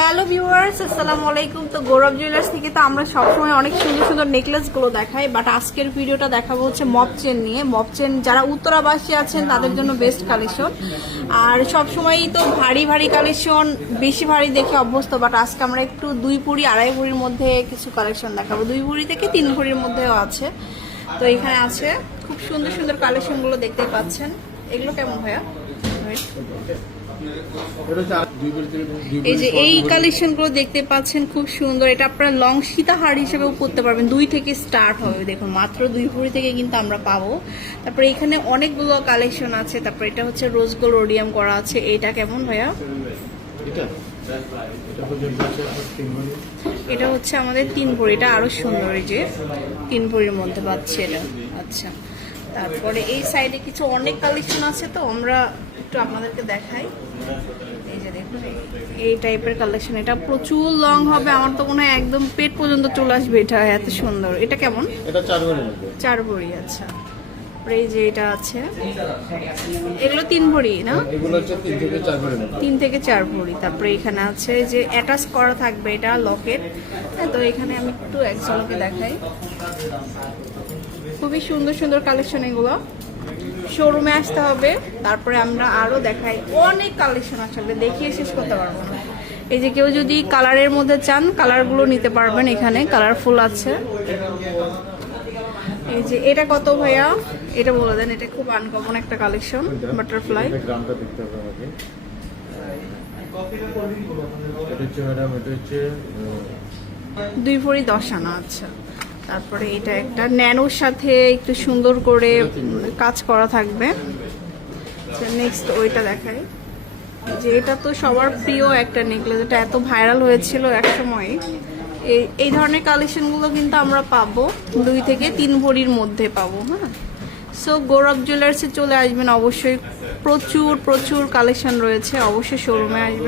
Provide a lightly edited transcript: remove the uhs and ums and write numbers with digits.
Hello viewers, আসসালামু আলাইকুম। তো গৌরব জুয়েলার্স থেকে তো আমরা সবসময় অনেক সুন্দর সুন্দর নেকলেসগুলো দেখাই, বাট আজকের ভিডিওটা দেখাবো হচ্ছে মপ চেন নিয়ে। মপ চেন যারা উত্তরাবাসী আছেন তাদের জন্য বেস্ট কালেকশন। আর সবসময়ই তো ভারী ভারী কালেকশন, বেশি ভারী দেখে অভ্যস্ত, বাট আজকে আমরা একটু 2 ভরি 2.5 ভরির মধ্যে কিছু কালেকশন দেখাবো। 2 ভরি থেকে 3 ভরির মধ্যেও আছে। তো এখানে আছে খুব সুন্দর সুন্দর কালেকশনগুলো দেখতে পাচ্ছেন। এগুলো কেমন ভাইয়া? এই যে এই কালেকশনগুলো দেখতে পাচ্ছেন, খুব সুন্দর। এটা আপনারা লং সীতাহার হিসেবেও পরতে পারবেন। 2 থেকে স্টার্ট হবে, দেখুন মাত্র 2 ভরি থেকে কিন্তু আমরা পাবো। তারপরে এখানে অনেকগুলো কালেকশন আছে। তারপরে এটা হচ্ছে রোজ গোল্ড রোডিয়াম করা আছে। এটা কেমন ভাইয়া? এটা হচ্ছে আমাদের 3 ভরি। এটা আরো সুন্দর, এই যে 3 ভরির মধ্যে পাচ্ছে এটা। আচ্ছা, তারপরে এই সাইডে কিছু অনেক কালেকশন আছে, তো আমরা একটু আপনাদেরকে দেখাই। এই যে দেখুন এই টাইপের কালেকশন, এটা প্রচুর লং হবে। আমার তো মনে হয় একদম পেট পর্যন্ত চলে আসবে, এটা এত সুন্দর। এটা কেমন? এটা 4 ভরি মধ্যে। 4 ভরি, আচ্ছা। এই যে এটা আছে, এগুলো 3 ভরি না? এগুলো হচ্ছে 3 থেকে 4 ভরি মধ্যে। 3 থেকে 4 ভরি। তারপরে এখানে আছে যে অ্যাটাচ করা থাকবে, এটা লকেট। তো এখানে আমি একটু এক ঝলকে দেখাই। খুবই সুন্দর সুন্দর কালেকশন এগুলো। শোরুমে আসতে হবে, তারপরে আমরা আরো দেখাই। অনেক কালেকশন আসলে দেখিয়ে শেষ করতে পারবো না। এই যে কেউ যদি কালারের মধ্যে চান, কালারগুলো নিতে পারবেন। এখানে কালারফুল আছে। এই যে এটা কত ভাইয়া? এটা বলে দেন। এটা খুব আনকমন একটা কালেকশন, বাটারফ্লাই। গ্রামটা দেখতে হবে আমাকে। এটা হচ্ছে ম্যাডাম, এটা হচ্ছে 2 ভরি 10 আনা। আচ্ছা, তারপরে এটা একটা ন্যানোর সাথে একটু সুন্দর করে কাজ করা থাকবে। নেক্সট ওইটা দেখাই, যে এটা তো সবার প্রিয় একটা নেকলেস, এটা এত ভাইরাল হয়েছিল এক সময়। এই ধরনের কালেকশনগুলো কিন্তু আমরা পাবো 2 থেকে 3 ভরির মধ্যে পাবো। হ্যাঁ, সো গৌরব জুয়েলার্সে চলে আসবেন অবশ্যই। প্রচুর প্রচুর কালেকশন রয়েছে, অবশ্যই শোরুমে আসবেন।